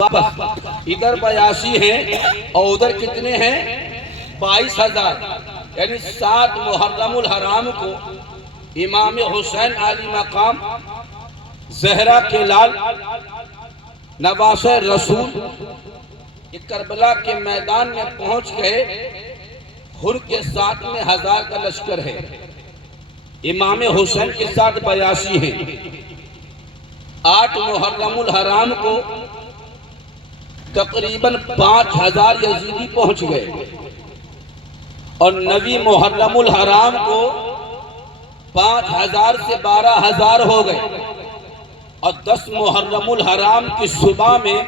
واپس ادھر 82 ہیں اور ادھر کتنے ہیں 22,000 یعنی 7 محرم الحرام کو امام حسین علی مقام زہرا کے لال نواسہ رسول کربلا کے میدان میں پہنچ گئے۔ حر کے ساتھ میں 1000 کا لشکر ہے، امام حسین کے ساتھ 82 ہیں۔ 8 محرم الحرام کو تقریباً 5000 یزیدی پہنچ گئے اور 9 محرم الحرام کو 5000 سے 12000 ہو گئے اور 10 محرم الحرام کی صبح میں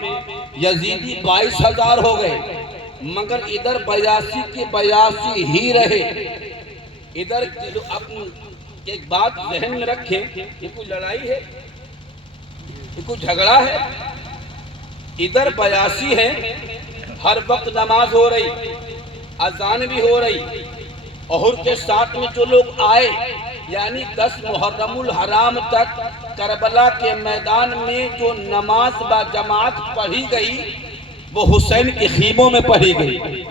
یزیدی 22000 ہو گئے، مگر ادھر 82 کے 82 ہی رہے۔ ادھر ایک بات ذہن میں رکھیں، یہ کوئی لڑائی ہے، یہ کوئی جھگڑا ہے؟ ادھر 82 ہیں، ہر وقت نماز ہو رہی، اذان بھی ہو رہی، اور کے ساتھ میں جو لوگ آئے یعنی 10 محرم الحرام تک کربلا کے میدان میں جو نماز با جماعت پڑھی گئی وہ حسین کے خیموں میں پڑھی گئی،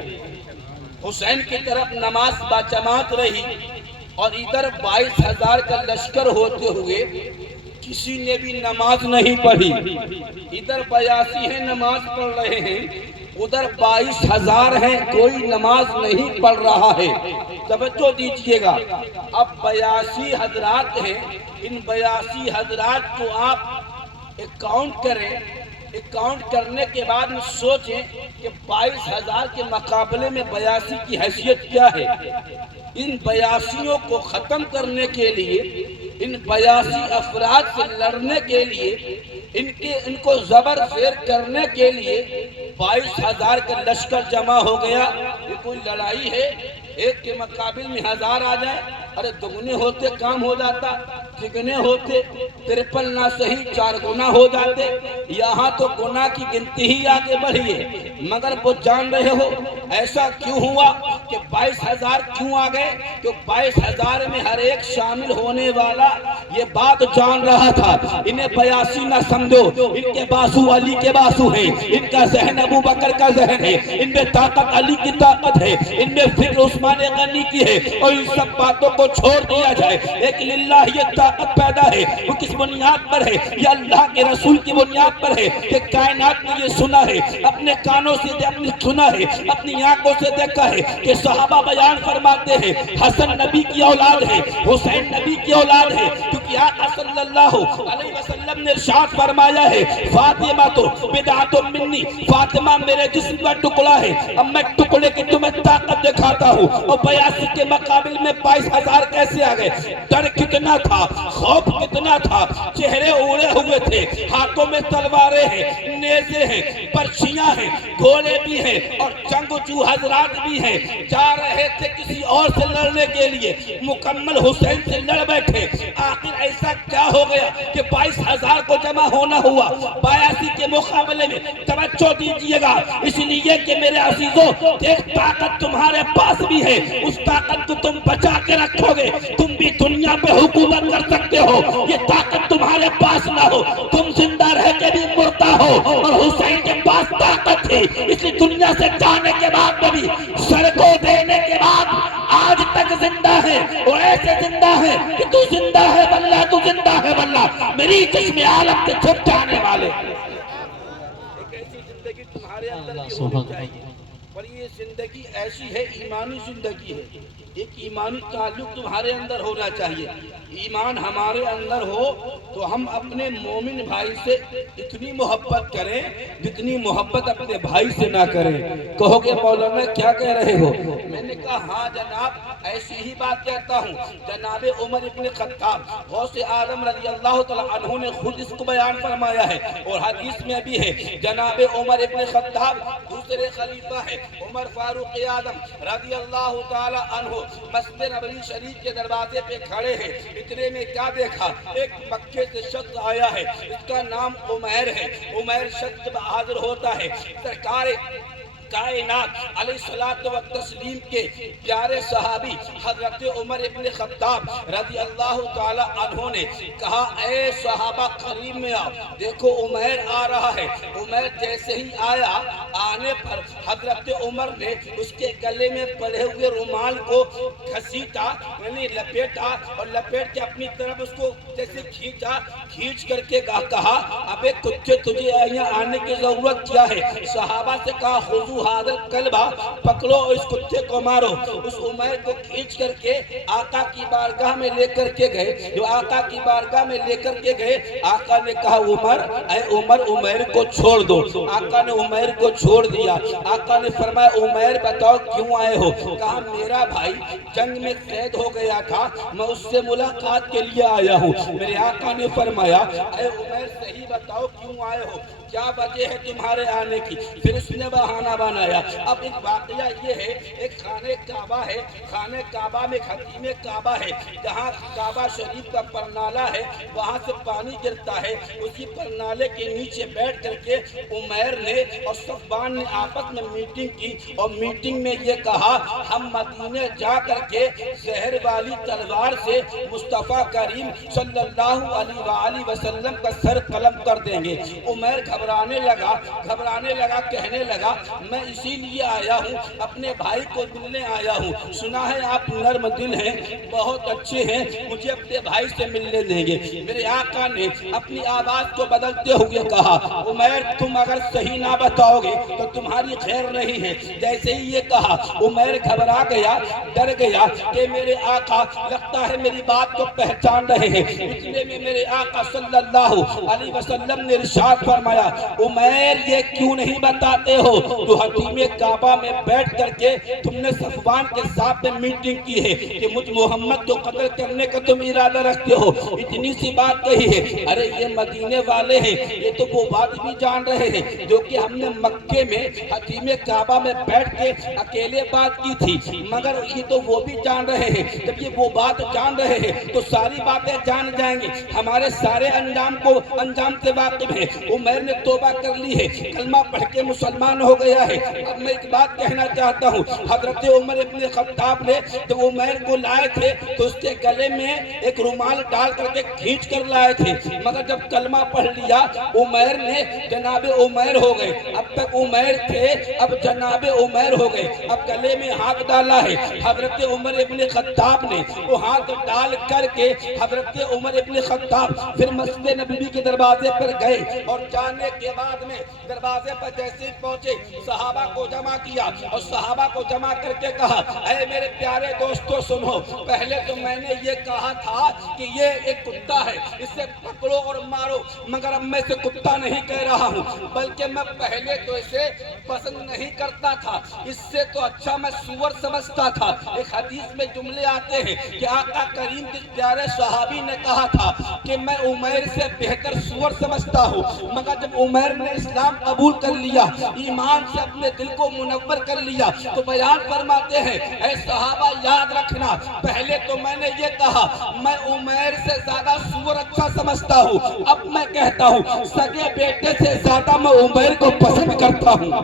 حسین کی طرف نماز با جماعت رہی۔ اور ادھر 22000 کا لشکر ہوتے ہوئے کسی نے بھی نماز نہیں پڑھی۔ ادھر 82 ہیں نماز پڑھ رہے ہیں، ادھر 22000 ہیں کوئی نماز نہیں پڑھ رہا ہے۔ توجہ دیجئے گا، اب 82 حضرات ہیں، ان 82 حضرات کو آپ اکاؤنٹ کریں، اکاؤنٹ کرنے کے بعد سوچیں کہ 22000 کے مقابلے میں 82 کی حیثیت کیا ہے۔ ان 82 کو ختم کرنے کے لیے، ان 82 افراد سے لڑنے کے لیے، ان کو زبر زیر کرنے کے لیے 22000 کا لشکر جمع ہو گیا۔ یہ کوئی لڑائی ہے؟ ایک کے مقابل میں 1000 آ جائے، ارے دگنے ہوتے کام ہو جاتا، چگنے ہوتے 53 نہ صحیح 4 گنا ہو جاتے۔ یہاں تو گناہ کی گنتی ہی آگے بڑھی ہے، مگر وہ جان رہے ہو ایسا کیوں ہوا کہ 22000 کیوں آ گئے؟ کہ 22000 میں ہر ایک شامل ہونے والا یہ بات جان رہا تھا، انہیں 82 نہ سمجھو، ان کے باسو علی کے باسو ہیں، ان کا ذہن ابو بکر کا ذہن ہے، ان میں طاقت علی کی طاقت ہے، ان میں فکر عثمان غنی کی ہے، اور ان سب باتوں کو چھوڑ دیا جائے۔ ایک للہ یہ طاقت پیدا ہے، وہ کس بنیاد پر ہے؟ یہ اللہ کے رسول کی بنیاد پر ہے کہ کائنات نے یہ سنا ہے، اپنے کانوں سے سنا ہے، اپنی آنکھوں سے دیکھا ہے کہ صحابہ بیان فرماتے ہیں حسن نبی کی اولاد ہے، حسین نبی کی اولاد ہے، کیونکہ آقا صلی اللہ علیہ وسلم نے ارشاد فرمایا ہے فاطمہ تو بدعت منی، فاطمہ میرے جسم کا ٹکڑا ہے، اب میں ٹکڑے کی تمہیں طاقت دکھاتا ہوں۔ اور 82 کے مقابل میں 22000 کیسے آ گئے؟ ڈر کتنا تھا، خوف کتنا تھا، چہرے اڑے ہوئے تھے، ہاتھوں میں تلواریں ہیں، نیزے ہیں، پرچیاں ہیں، گھوڑے بھی ہیں اور جنگجو حضرات بھی ہیں، جا رہے تھے کسی اور سے لڑنے کے لیے، مکمل حسین سے لڑ بیٹھے۔ آخر ایسا کیا ہو گیا کہ 22000 کو جمع ہونا ہوا 82 کے مقابلے میں؟ توجہ دیجئے گا، اس لیے کہ میرے عزیزوں ایک طاقت تمہارے پاس بھی ہے، اس طاقت کو تم بچا کے رکھو گے، تم بھی دنیا پہ حکومت کر سکتے ہو۔ یہ طاقت تمہارے پاس نہ ہو، تم زندہ رہ کے بھی مردہ ہو، اور حسین کے پاس طاقت تھی، اس لیے دنیا سے جانے کے بعد بھی سر کو دینے کے بعد آج تک زندہ ہے، اور ایسے زندہ ہے کہ تو زندہ ہے واللہ، تو زندہ ہے واللہ، میری چشم عالم سے چھپ جانے والے۔ ایک ایسی زندگی تمہارے اندر بھی ہونی چاہیے، اور یہ زندگی ایسی ہے، ایمانی زندگی ہے، ایک ایمانی تعلق تمہارے اندر ہونا چاہیے۔ ایمان ہمارے اندر ہو تو ہم اپنے مومن بھائی سے اتنی محبت کریں جتنی محبت اپنے بھائی سے نہ کریں۔ کہو گے مولانا کیا کہہ رہے ہو؟ میں نے کہا ہاں جناب، ایسی ہی بات کہتا ہوں۔ جناب عمر ابن خطاب غوث اعظم رضی اللہ تعالیٰ عنہ نے خود اس کو بیان فرمایا ہے، اور حدیث میں بھی ہے، جناب عمر ابن خطاب دوسرے خلیفہ ہیں، عمر فاروق اعظم رضی اللہ تعالیٰ عنہ مسجد نبوی شریف کے دروازے پہ کھڑے ہیں۔ اتنے میں کیا دیکھا؟ ایک مکے سے شخص آیا ہے، اس کا نام عمیر ہے۔ عمیر شخص جب حاضر ہوتا ہے، سرکار कायनात अलैहिस्सलातु व तस्लीम के प्यारे सहाबी हजरत उमर इब्न खत्ताब रज़ी अल्लाह ताला अन्हु ने कहा, ए सहाबा करीब में आओ, देखो उमैर आ रहा है। उमैर जैसे ही आया, आने पर हजरत उमर ने उसके गले में पड़े हुए रुमाल को घसीटा, यानी लपेटा, और लपेट के अपनी तरफ उसको जैसे खींचा, खींच करके कहा, अबे कुत्ते तुझे यहाँ आने की जरूरत क्या है? सहाबा से कहा, खुजू हादल कल्बा, पकड़ो इस कुत्ते को मारो। उस उमैर को खींच करके आका की बारगाह में लेकर के गए। जो आका की बारगाह में लेकर के गए, आका ने कहा, उमर, ऐ उमर, उमैर को छोड़ दो। आका ने उमैर को छोड़ दिया। आका ने फरमाया, उमैर बताओ क्यों आए हो? कहा, मेरा भाई जंग में कैद हो गया था, मैं उससे मुलाकात के लिए आया हूँ। मेरे आका ने फरमाया, ऐ उमैर सही बताओ क्यों आए हो, क्या वजह है तुम्हारे आने की? फिर उसने बहाना बनाया। अब एक वाकया ये है, एक खाने काबा है, खाने काबा में खतीमे काबा है, जहाँ काबा शरीफ का परनाला है, वहाँ से पानी गिरता है। उसी परनाले के नीचे बैठ करके उमैर ने और सफ़वान ने आपस में मीटिंग की, और मीटिंग में ये कहा, हम मदीने जा करके जहर वाली तलवार से मुस्तफ़ा करीम सल्लल्लाहु अलैहि वसल्लम का सर कलम कर देंगे। उमैर घबराने लगा, कहने लगा, मैं इसीलिए आया हूँ, अपने भाई को मिलने आया हूँ। सुना है आप नर्म दिल हैं, बहुत अच्छे हैं, मुझे अपने भाई से मिलने देंगे। मेरे आका ने अपनी आवाज को बदलते हुए कहा, उमैर तुम अगर सही ना बताओगे तो तुम्हारी खैर नहीं है। जैसे ही ये कहा, उमैर घबरा गया, डर गया कि मेरे आका लगता है मेरी बात को पहचान रहे हैं। इतने में मेरे आका सल्लल्लाहु अलैहि वसल्लम ने इरशाद फरमाया, उमैर ये क्यों नहीं बताते हो? तो हतीमे काबा में बैठ करके तुमने सफ़वान के साथ में मीटिंग की है कि मुझ मोहम्मद को कत्ल करने का तुम इरादा रखते हो, इतनी सी बात कही है। अरे ये मदीने वाले हैं, ये तो वो बात भी जान रहे हैं जो कि हमने मक्के में हतीमे काबा में बैठ के अकेले बात की थी, मगर ये तो वो भी जान रहे हैं। जब ये वो बात जान रहे हैं तो सारी बातें जान जाएंगे, हमारे सारे अंजाम से वाकिफ है। उमैर ने तौबा कर ली है, कलमा पढ़ के मुसलमान हो गया है। अब मैं एक बात कहना चाहता हूँ, हजरत उमर इब्न खत्ताब ने जब उमैर को लाए थे तो उसके गले में एक रुमाल डाल करके खींच कर लाए थे, मगर जब कलमा पढ़ लिया उमैर ने जनाबे उमैर हो गए। अब तक उमैर थे, अब जनाबे उमैर हो गए। अब गले में हाथ डाला है हजरत उमर इब्न खत्ताब ने, वो हाथ डाल करके हजरत उमर इब्न खत्ताब फिर मस्जिद नबवी के दरवाजे पर गए, और जाने के बाद में दरवाजे पर जैसे ही पहुंचे सहाबा को जमा किया, और सहाबा को जमा करके कहा, ऐ मेरे प्यारे दोस्तों सुनो, पहले तो मैंने ये कहा था कि ये एक कुत्ता है, इसे पकड़ो और मारो, मगर अब मैं इसे कुत्ता नहीं कह रहा हूँ, बल्कि मैं पहले तो इसे पसंद नहीं करता था, इससे तो अच्छा मैं सूअर समझता था। एक हदीस में जुमले आते हैं कि आका करीम के प्यारे सहाबी ने कहा था कि मैं उमैर से बेहतर सूअर समझता हूँ, मगर जब उमैर ने इस्लाम कबूल कर लिया, ईमान से अपने दिल को मुनव्वर कर लिया, तो बयान फरमाते हैं, ऐ सहाबा याद रखना, पहले तो मैंने ये कहा मैं उमैर से ज्यादा सूअर अच्छा समझता हूँ, अब मैं कहता हूँ सगे बेटे से ज्यादा मैं उमैर को पसंद करता हूँ।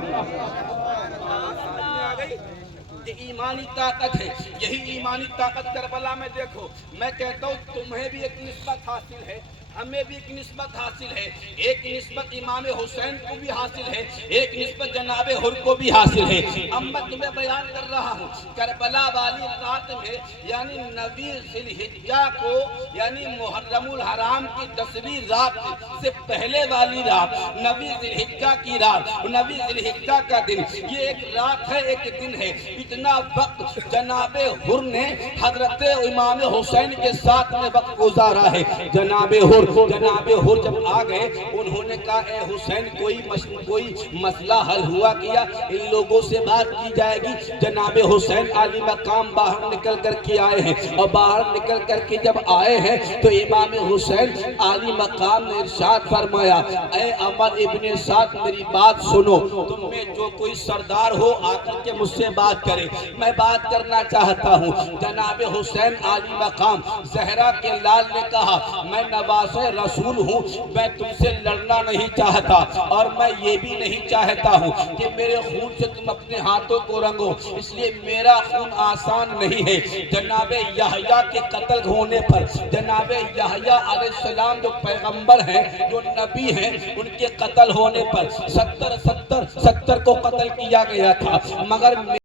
ईमानी ताकत है, यही ईमानी ताकत करबला में देखो। मैं कहता हूँ तुम्हें भी एक निस्बत हासिल है, हमें भी एक निस्बत हासिल है, एक निस्बत इमाम हुसैन को भी हासिल है, एक निस्बत जनाबे हुर को भी हासिल है। अब मैं तुम्हें बयान कर रहा हूँ, करबला वाली रात में यानी नबी ज़िलहिज्जा को यानी मुहर्रमुल हराम की 10वीं रात से पहले वाली रात, नबी ज़िलहिज्जा की रात, नबी ज़िलहिज्जा का दिन, ये एक रात है, एक दिन है। इतना वक्त जनाबे हुर ने हजरत इमाम हुसैन के साथ में वक्त गुजारा है। जनाबे हुर जब आ गए, उन्होंने कहा, ए हुसैन कोई मसला हल हुआ किया, इन लोगों से बात की जाएगी। जनाबे हुसैन आली मकाम बाहर निकल कर के आए हैं, और बाहर निकल कर के जब आए हैं तो इमाम हुसैन आली मकाम ने इरशाद फरमाया, ए अमर इब्ने साद मेरी बात सुनो, तुम में जो कोई सरदार हो आकर के मुझसे बात करे, मैं बात करना चाहता हूँ। जनाबे हुसैन आली मकाम जहरा के लाल ने कहा, मैं नवाज पास है रसूल हूँ, मैं तुमसे लड़ना नहीं चाहता और मैं ये भी नहीं चाहता हूँ कि मेरे खून से तुम अपने हाथों को रंगो, इसलिए मेरा खून आसान नहीं है। जनाब यहया के कत्ल होने पर जनाब यहया अलैहिस्सलाम जो पैगंबर हैं, जो नबी हैं, उनके कत्ल होने पर 70 को कत्ल किया गया था, मगर